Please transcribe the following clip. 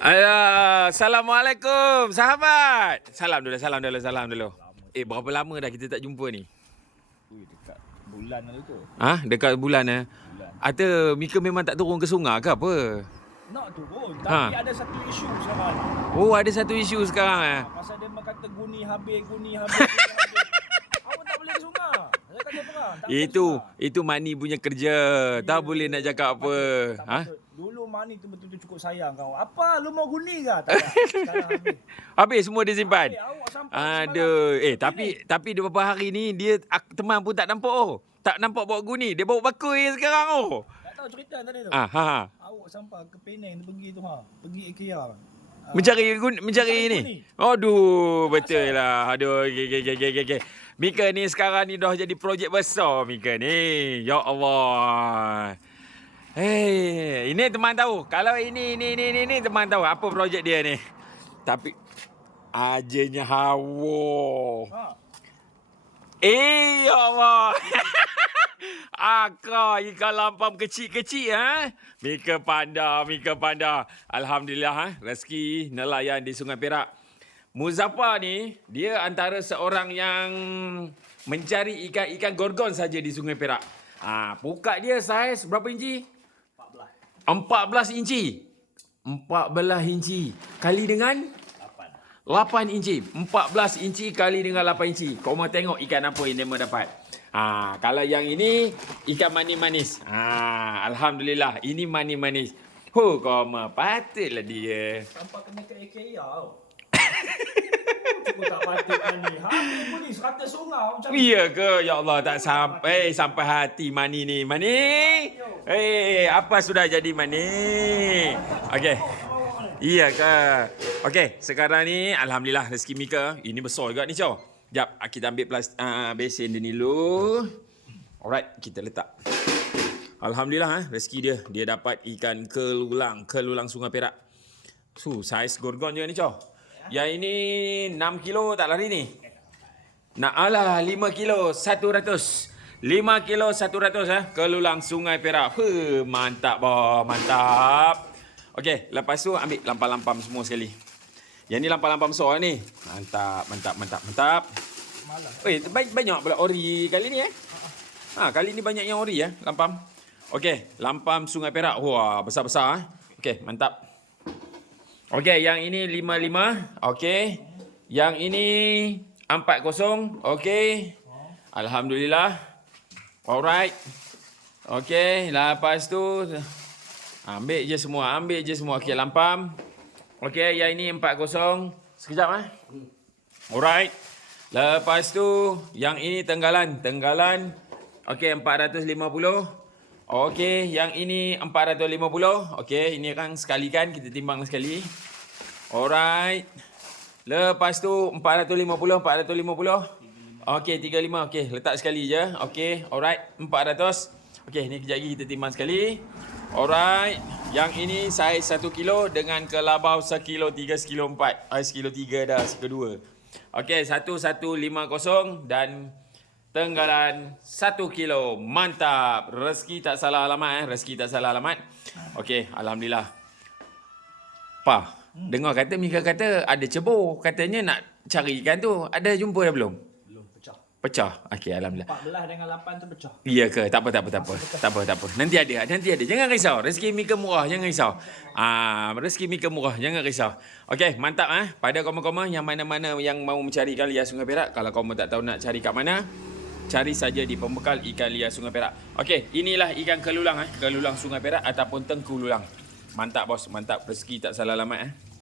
Assalamualaikum sahabat. Salam dulu. Berapa lama dah kita tak jumpa ni? Dekat bulan lalu tu. Dekat bulan eh. Bulan. Atau Mika memang tak turun ke sungai ke apa? Nak turun, tapi ada satu isu sekarang. Oh, ada satu isu sekarang eh. Pasal dia kata guni habis. Awak tak boleh ke sungai. Saya kata perang. Tak boleh ke sungai. Itu Mani punya kerja. Tak boleh nak cakap apa. Tak patut. Dulu Mani tu betul-betul cukup sayang kau. Apa lu mau guni ke? Tak ada. Sekarang habis. Habis semua dia simpan. Awak sampai Aduh, tapi dia beberapa hari ni dia teman pun tak nampak oh. Tak nampak bawa guni, dia bawa bakul sekarang oh. tak tahu cerita tadi tu. Awak sampai ke Penang tu pergi tu pergi IKEA. Mencari ni. Aduh, betul lah. Aduh, okey. Mika ni sekarang ni dah jadi projek besar Mika ni. Ya Allah. Ini teman tahu. Kalau ini teman tahu apa projek dia ni. Tapi ajanya hawa. Ya Allah. Ikan lampam kecil-kecil Mika panda. Alhamdulillah rezeki nelayan di Sungai Perak. Muzaffar ni dia antara seorang yang mencari ikan gorgon saja di Sungai Perak. Pukat dia saiz berapa inci? 14 inci. 14 inci kali dengan 8 inci. 14 inci kali dengan 8 inci. Kau mau tengok ikan apa yang dia dapat. Kalau yang ini ikan mani manis. Alhamdulillah ini mani manis. Kau patutlah dia. Sampai kena ke IKEA tau. Cukup tak patut ni. Habis pun ni 100 sungai macam ni. Iya ke? Ya Allah tak sampai hati mani ni. Mani. Apa sudah jadi mani? Okey. Iya ke? Okey, sekarang ni alhamdulillah rezeki Mika. Ini besar juga ni, Chow. Jap, kita ambil besen dia ni dulu. Alright, kita letak. Alhamdulillah rezeki dia dapat ikan kelulang Sungai Perak. Saiz gorgon je ni, Chow. Yang ini 6 kilo tak lari ni. 5 kilo 100. 5 kilo 100 kelulang Sungai Perak. Mantap boh, mantap. Okey, lepas tu ambil lampam-lampam semua sekali. Yang ni lampam-lampam besar ni. Mantap. Banyak pula ori kali ni kali ni banyak yang ori lampam. Okey, lampam Sungai Perak. Wah, besar-besar Okey, mantap. Okey, yang ini 55. Okey. Yang ini 40. Okey. Alhamdulillah. Alright. Okey, lepas tu ambil je semua. Okey, lampam. Okey, yang ini 40. Sekejap Alright. Lepas tu yang ini tenggalan. Okey, 450. Okey, yang ini 450. Okey, ini kan sekali kan kita timbang sekali. Alright. Lepas tu 450. Okey, 35. Okey, letak sekali je. Okey, alright. 400. Okey, ni kejap lagi kita timbang sekali. Alright. Yang ini saiz 1 kilo dengan kelabau 1 kilo 3, 1 kilo 4. 1 kilo 3 dah, 1 kilo 2. Okey, 1150 dan tenggalan 1 kilo. Mantap. Rezeki tak salah alamat Okey, alhamdulillah. Dengar kata Mika kata ada cebur. Katanya nak cari ikan tu. Ada jumpa dah belum? Pecah. Okey, alhamdulillah. 14 dengan 8 tu pecah. Iya ke? Tak apa. Nanti ada. Jangan risau. Rezeki Mika murah, jangan risau. Rezeki Mika murah, jangan risau. Okey, mantap Pada komen-komen yang mana-mana yang mau mencari ikan liar Sungai Perak, kalau kamu tak tahu nak cari kat mana, cari saja di pembekal ikan liar Sungai Perak. Okey, inilah ikan kelulang Kelulang Sungai Perak ataupun tengku lulang. Mantap bos, mantap. Rezeki tak salah alamat